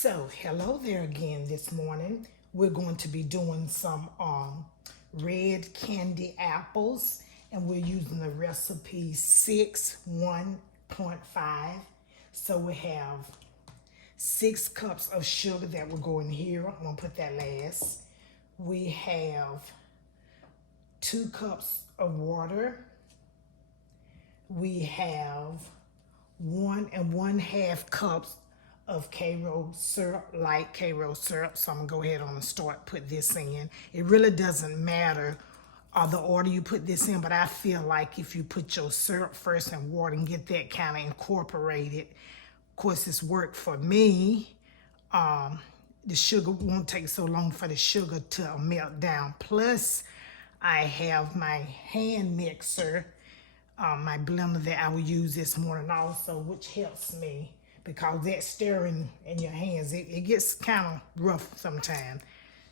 So, hello there again this morning. We're going to be doing some red candy apples, and we're using the recipe 6:1.5. So, we have 6 cups of sugar that will go in here. I'm going to put that last. We have 2 cups of water. We have 1 1/2 cups of Karo syrup, light Karo syrup. So I'm gonna go ahead on and start put this in. It really doesn't matter the order you put this in, but I feel like if you put your syrup first and water and get that kind of incorporated, of course it's worked for me. The sugar won't take so long for the sugar to melt down. Plus, I have my hand mixer, my blender that I will use this morning also, which helps me because that stirring in your hands, it gets kind of rough sometimes.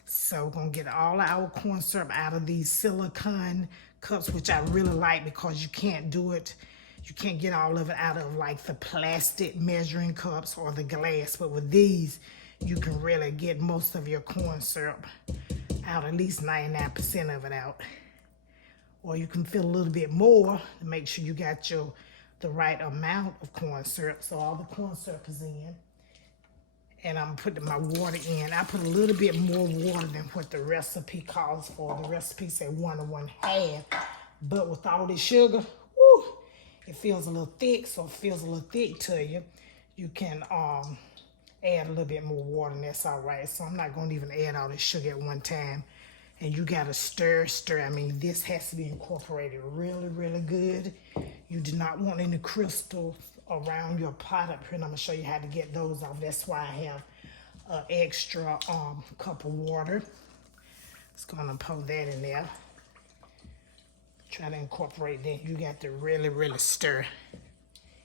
So we're going to get all our corn syrup out of these silicone cups, which I really like because you can't do it. You can't get all of it out of like the plastic measuring cups or the glass. But with these, you can really get most of your corn syrup out, at least 99% of it out. Or you can fill a little bit more to make sure you got the right amount of corn syrup. So all the corn syrup is in. And I'm putting my water in. I put a little bit more water than what the recipe calls for. The recipe said 1 1/2. But with all this sugar, woo, it feels a little thick. So it feels a little thick to you. You can add a little bit more water, and that's all right. So I'm not going to even add all this sugar at one time. And you got to stir. I mean, this has to be incorporated really, really good. You do not want any crystals around your pot up here. And I'm going to show you how to get those off. That's why I have an extra cup of water. Just going to pour that in there. Try to incorporate that. You got to really, really stir.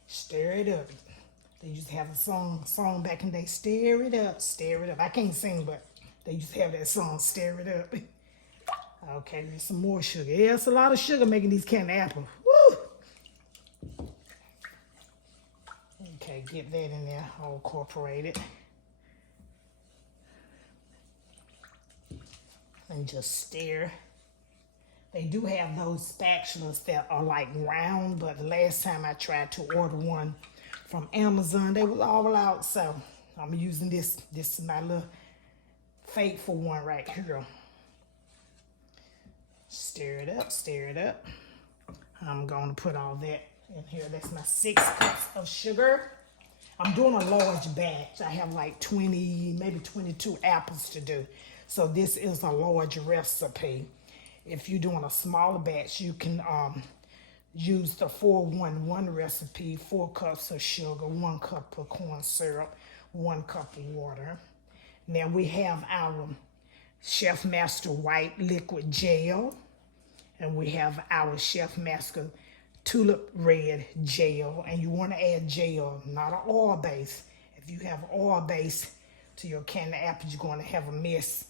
Stir it up. They used to have a song back in the day, stir it up, stir it up. I can't sing, but they used to have that song, stir it up. Okay, there's some more sugar. Yeah, it's a lot of sugar making these candy apples. Woo! Okay, get that in there, all incorporated. And just stir. They do have those spatulas that are like round, but the last time I tried to order one from Amazon, they was all out. So I'm using this. This is my little faithful one right here. Stir it up, stir it up. I'm going to put all that in here. That's my 6 cups of sugar. I'm doing a large batch. I have like 20, maybe 22 apples to do. So this is a large recipe. If you're doing a smaller batch, you can use the 4-1-1 recipe, 4 cups of sugar, 1 cup of corn syrup, 1 cup of water. Now we have our Chef Master White Liquid Gel, and we have our Chef Master Tulip Red Gel, and you want to add gel, not an oil base. If you have oil base to your candy apples, you're going to have a mess.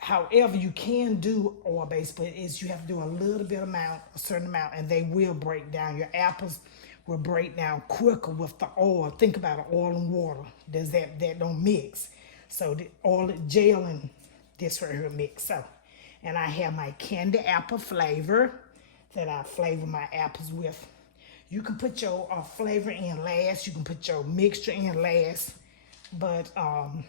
However, you can do oil base, but you have to do a little bit amount, a certain amount, and they will break down. Your apples will break down quicker with the oil. Think about it, oil and water. That don't mix. So the oil, gel, and this right here mix. So, and I have my candy apple flavor that I flavor my apples with. You can put your flavor in last. You can put your mixture in last. But I'm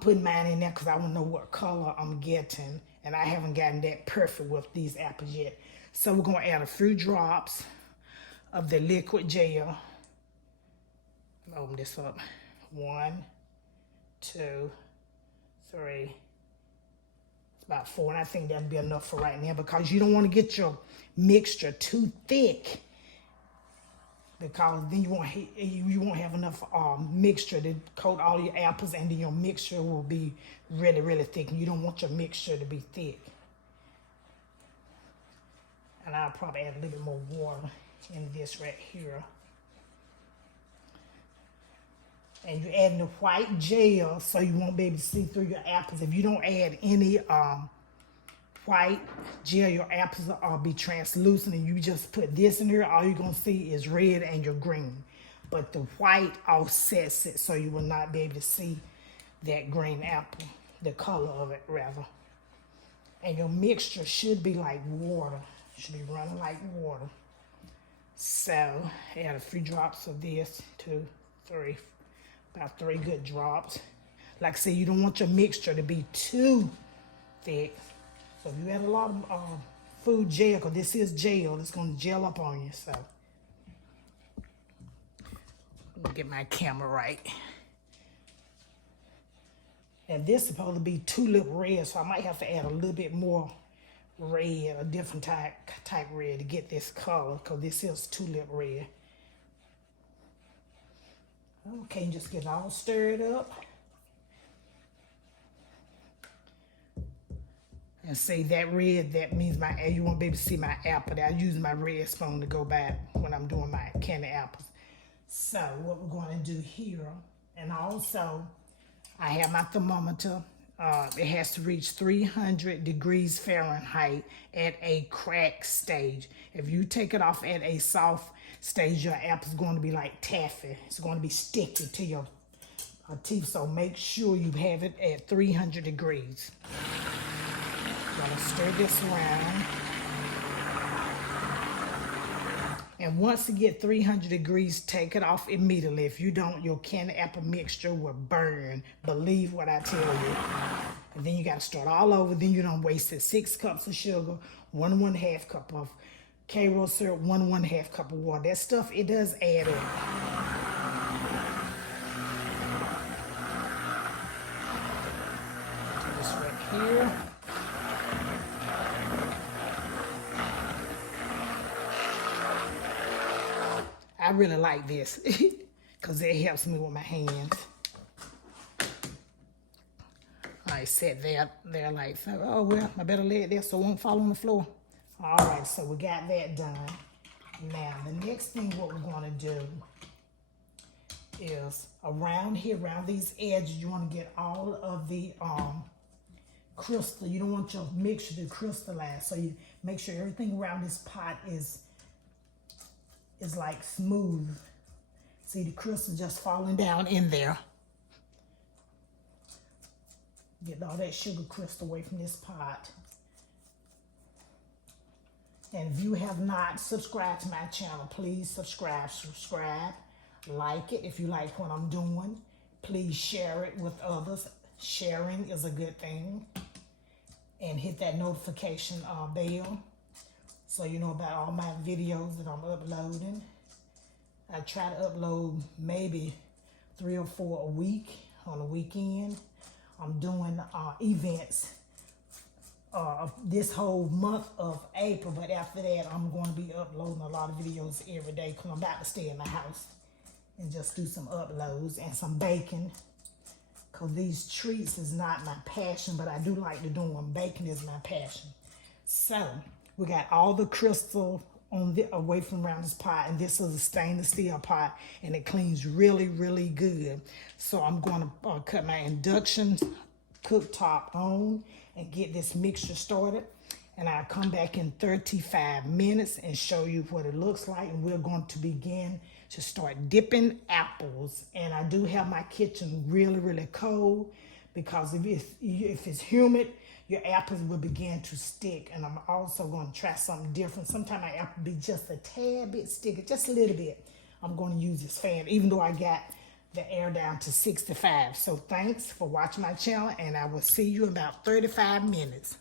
putting mine in there because I want to know what color I'm getting. And I haven't gotten that perfect with these apples yet. So we're going to add a few drops of the liquid gel. Open this up. 1, 2, 3. It's about 4, and I think that'll be enough for right now because you don't want to get your mixture too thick, because then you won't have enough mixture to coat all your apples, and then your mixture will be really, really thick, and you don't want your mixture to be thick. And I'll probably add a little bit more water in this right here. And you're adding the white gel so you won't be able to see through your apples. If you don't add any white gel, your apples will be translucent, and you just put this in here, all you're going to see is red and your green. but the white offsets it, so you will not be able to see that green apple, the color of it rather. And your mixture should be like water, should be running like water. So add a few drops of this, 2, 3, about 3 good drops. Like I said, you don't want your mixture to be too thick. So if you add a lot of food gel, because this is gel, it's going to gel up on you. So let me get my camera right. And this is supposed to be tulip red, so I might have to add a little bit more red, a different type red to get this color, because this is tulip red. Okay, just get it all stirred up. And see that red, that means you won't be able to see my apple. I use my red spoon to go by when I'm doing my candy apples. So what we're going to do here, and also I have my thermometer. It has to reach 300 degrees Fahrenheit at a crack stage. If you take it off at a soft stage, your apple's going to be like taffy. It's going to be sticky to your teeth. So make sure you have it at 300 degrees. Gonna stir this around. And once it gets 300 degrees, take it off immediately. If you don't, your candy apple mixture will burn. Believe what I tell you. And then you got to start all over. Then you don't waste it. 6 cups of sugar, 1½ cup of Karo syrup, 1½ cup of water. That stuff, it does add up. Do this right here. I really like this because it helps me with my hands. I set there like, oh, well, I better lay it there so it won't fall on the floor. All right, so we got that done. Now, the next thing what we're going to do is around here, around these edges, you want to get all of the crystal. You don't want your mixture to crystallize, so you make sure everything around this pot is like smooth. See the crystal just falling down in there. Get all that sugar crystal away from this pot. And if you have not subscribed to my channel, please subscribe, like it if you like what I'm doing. Please share it with others. Sharing is a good thing. And hit that notification bell, so you know about all my videos that I'm uploading. I try to upload maybe 3 or 4 a week on the weekend. I'm doing events this whole month of April, but after that I'm going to be uploading a lot of videos every day because I'm about to stay in the house and just do some uploads and some baking, because these treats is not my passion, but I do like to do them. Baking is my passion. So we got all the crystal away from around this pot, and this is a stainless steel pot, and it cleans really, really good. So I'm going to cut my induction cooktop on and get this mixture started, and I'll come back in 35 minutes and show you what it looks like. And we're going to begin to start dipping apples. And I do have my kitchen really, really cold, because if it's humid, your apples will begin to stick. And I'm also going to try something different. Sometimes my apple be just a tad bit sticky, just a little bit. I'm going to use this fan, even though I got the air down to 65. So thanks for watching my channel, and I will see you in about 35 minutes.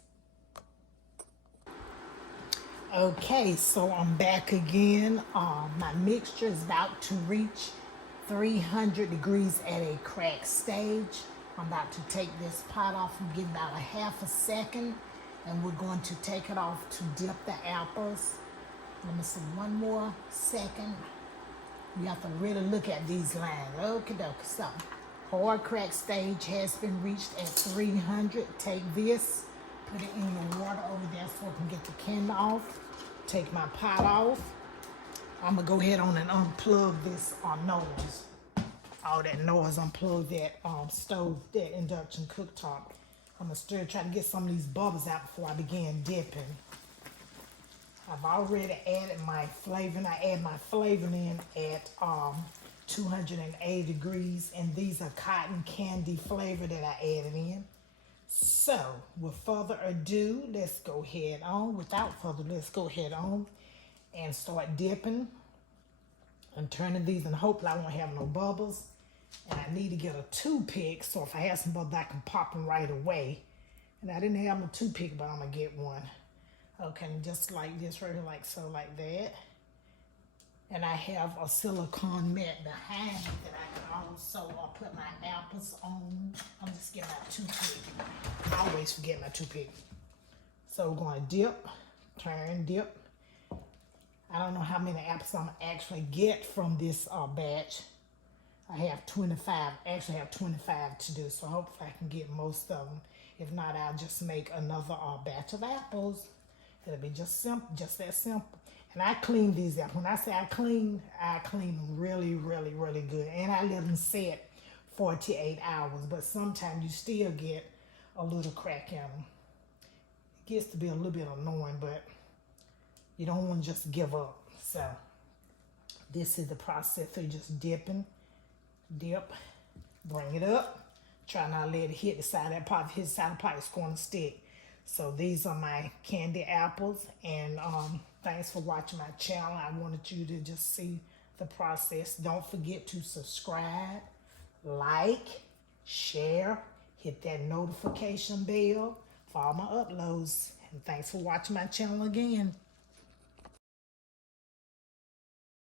Okay, so I'm back again. My mixture is about to reach 300 degrees at a crack stage. I'm about to take this pot off and give about a ½ a second, and we're going to take it off to dip the apples. Let me see, 1 more second. You have to really look at these lines. Okie dokie. So, hard crack stage has been reached at 300. Take this, put it in your water over there so I can get the can off. Take my pot off. I'm going to go ahead on and unplug this noise. All that noise, unplug that stove, that induction cooktop. I'm going to try to get some of these bubbles out before I begin dipping. I've already added my flavoring. I add my flavoring in at 280 degrees, and these are cotton candy flavor that I added in. So, with further ado, let's go head on. Without further ado, let's go head on and start dipping and turning these, and hopefully I won't have no bubbles. And I need to get a toothpick, so if I have some bubbles, I can pop them right away. And I didn't have a toothpick, but I'm gonna get one. Okay, just like this right here, like so, like that. And I have a silicone mat behind me that I can also put my apples on. I'm just getting my toothpick. I always forget my toothpick. So we're going to dip, turn, dip. I don't know how many apples I'm actually get from this batch. I have 25. Actually, I have 25 to do, so hopefully I can get most of them. If not, I'll just make another batch of apples. It'll be just simple, just that simple. And I clean these up. When I say I clean them really, really, really good. And I let them sit 48 hours. But sometimes you still get a little crack in them. It gets to be a little bit annoying, but you don't want to just give up. So this is the process. So you're just dipping, dip, bring it up. Try not to let it hit the side of that pot. If it hits the side of the pot, it's going to stick. So these are my candy apples, and thanks for watching my channel. I wanted you to just see the process. Don't forget to subscribe, like, share, hit that notification bell for all my uploads. And thanks for watching my channel again.